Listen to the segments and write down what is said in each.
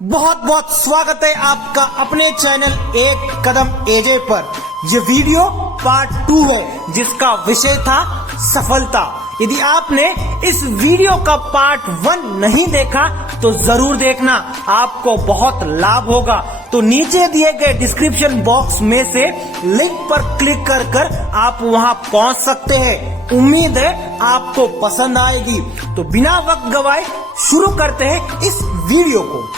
बहुत बहुत स्वागत है आपका अपने चैनल एक कदम एजे पर। ये वीडियो पार्ट 2 है जिसका विषय था सफलता। यदि आपने इस वीडियो का पार्ट 1 नहीं देखा तो जरूर देखना, आपको बहुत लाभ होगा। तो नीचे दिए गए डिस्क्रिप्शन बॉक्स में से लिंक पर क्लिक कर आप वहां पहुंच सकते हैं। उम्मीद है आपको पसंद आएगी। तो बिना वक्त गवाए शुरू करते हैं इस वीडियो को।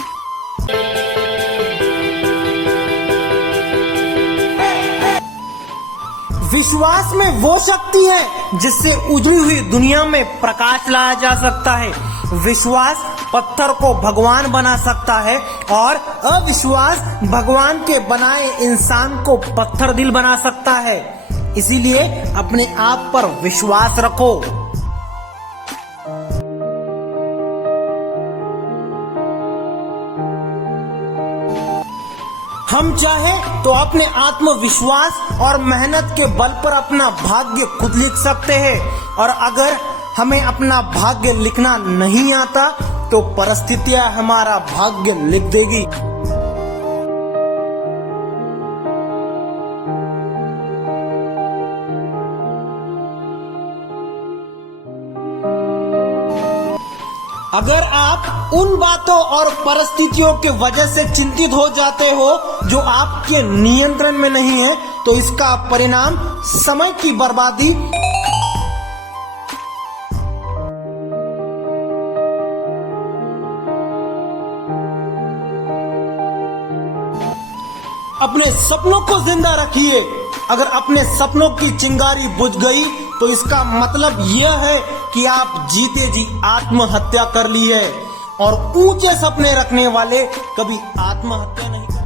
विश्वास में वो शक्ति है जिससे उजड़ी हुई दुनिया में प्रकाश लाया जा सकता है। विश्वास पत्थर को भगवान बना सकता है और अविश्वास भगवान के बनाए इंसान को पत्थर दिल बना सकता है। इसीलिए अपने आप पर विश्वास रखो। हम चाहे तो अपने आत्मविश्वास और मेहनत के बल पर अपना भाग्य खुद लिख सकते हैं, और अगर हमें अपना भाग्य लिखना नहीं आता तो परिस्थितियां हमारा भाग्य लिख देगी। अगर आप उन बातों और परिस्थितियों के वजह से चिंतित हो जाते हो जो आपके नियंत्रण में नहीं है, तो इसका परिणाम समय की बर्बादी, अपने सपनों को जिंदा रखिए। अगर अपने सपनों की चिंगारी बुझ गई तो इसका मतलब यह है कि आप जीते जी आत्महत्या कर ली है, और ऊंचे सपने रखने वाले कभी आत्महत्या नहीं करते।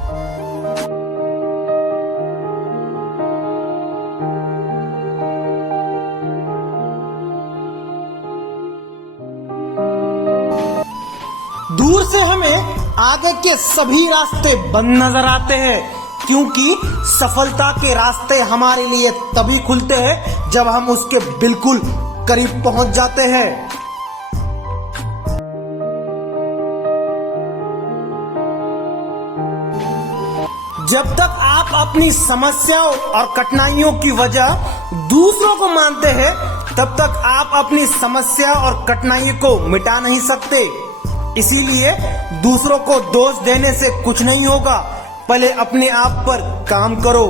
दूर से हमें आगे के सभी रास्ते बंद नजर आते हैं, क्योंकि सफलता के रास्ते हमारे लिए तभी खुलते हैं जब हम उसके बिल्कुल करीब पहुंच जाते हैं। जब तक आप अपनी समस्याओं और कठिनाइयों की वजह दूसरों को मानते हैं, तब तक आप अपनी समस्या और कठिनाई को मिटा नहीं सकते। इसीलिए दूसरों को दोष देने से कुछ नहीं होगा, पहले अपने आप पर काम करो।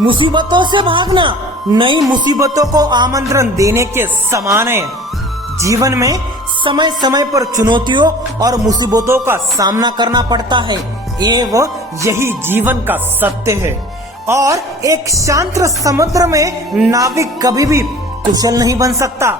मुसीबतों से भागना नई मुसीबतों को आमंत्रण देने के समान है। जीवन में समय समय पर चुनौतियों और मुसीबतों का सामना करना पड़ता है, एवं यही जीवन का सत्य है। और एक शांत समुद्र में नाविक कभी भी कुशल नहीं बन सकता।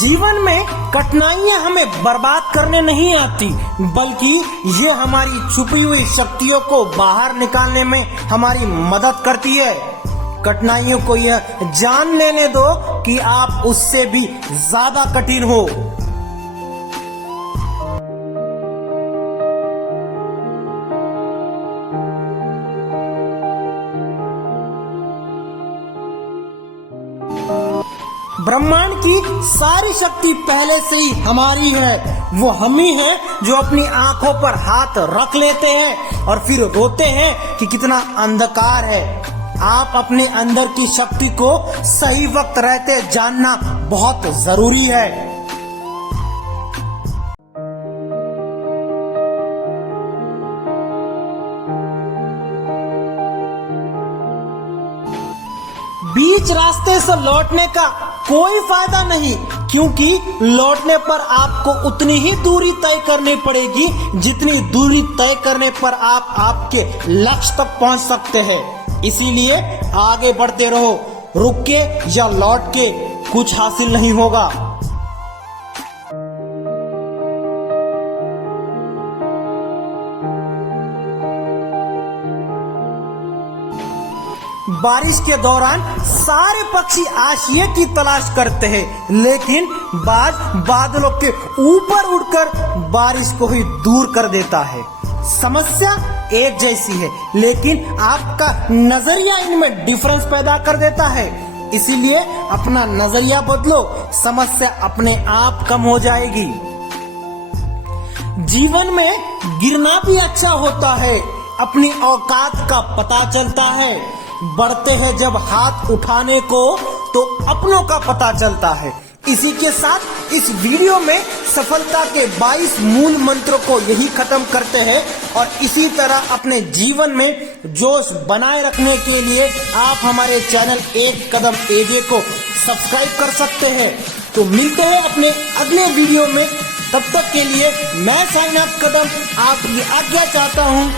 जीवन में कठिनाइयां हमें बर्बाद करने नहीं आती, बल्कि ये हमारी छुपी हुई शक्तियों को बाहर निकालने में हमारी मदद करती है। कठिनाइयों को यह जान लेने दो कि आप उससे भी ज्यादा कठिन हो। ब्रह्मांड की सारी शक्ति पहले से ही हमारी है। वो हम ही हैं जो अपनी आंखों पर हाथ रख लेते हैं और फिर रोते हैं कि कितना अंधकार है। आप अपने अंदर की शक्ति को सही वक्त रहते जानना बहुत जरूरी है। बीच रास्ते से लौटने का कोई फायदा नहीं, क्योंकि लौटने पर आपको उतनी ही दूरी तय करनी पड़ेगी जितनी दूरी तय करने पर आप आपके लक्ष्य तक पहुंच सकते हैं। इसीलिए आगे बढ़ते रहो, रुक के या लौट के कुछ हासिल नहीं होगा। बारिश के दौरान सारे पक्षी आश्रय की तलाश करते हैं, लेकिन बाज बादलों के ऊपर उड़कर बारिश को ही दूर कर देता है। समस्या एक जैसी है, लेकिन आपका नजरिया इनमें डिफरेंस पैदा कर देता है। इसीलिए अपना नजरिया बदलो, समस्या अपने आप कम हो जाएगी। जीवन में गिरना भी अच्छा होता है, अपनी औकात का पता चलता है। बढ़ते हैं जब हाथ उठाने को तो अपनों का पता चलता है। इसी के साथ इस वीडियो में सफलता के 22 मूल मंत्रों को यही खत्म करते हैं और इसी तरह अपने जीवन में जोश बनाए रखने के लिए आप हमारे चैनल एक कदम एजे को सब्सक्राइब कर सकते हैं। तो मिलते हैं अपने अगले वीडियो में, तब तक के लिए मैं साइनाथ कदम आपकी आज्ञा चाहता हूँ।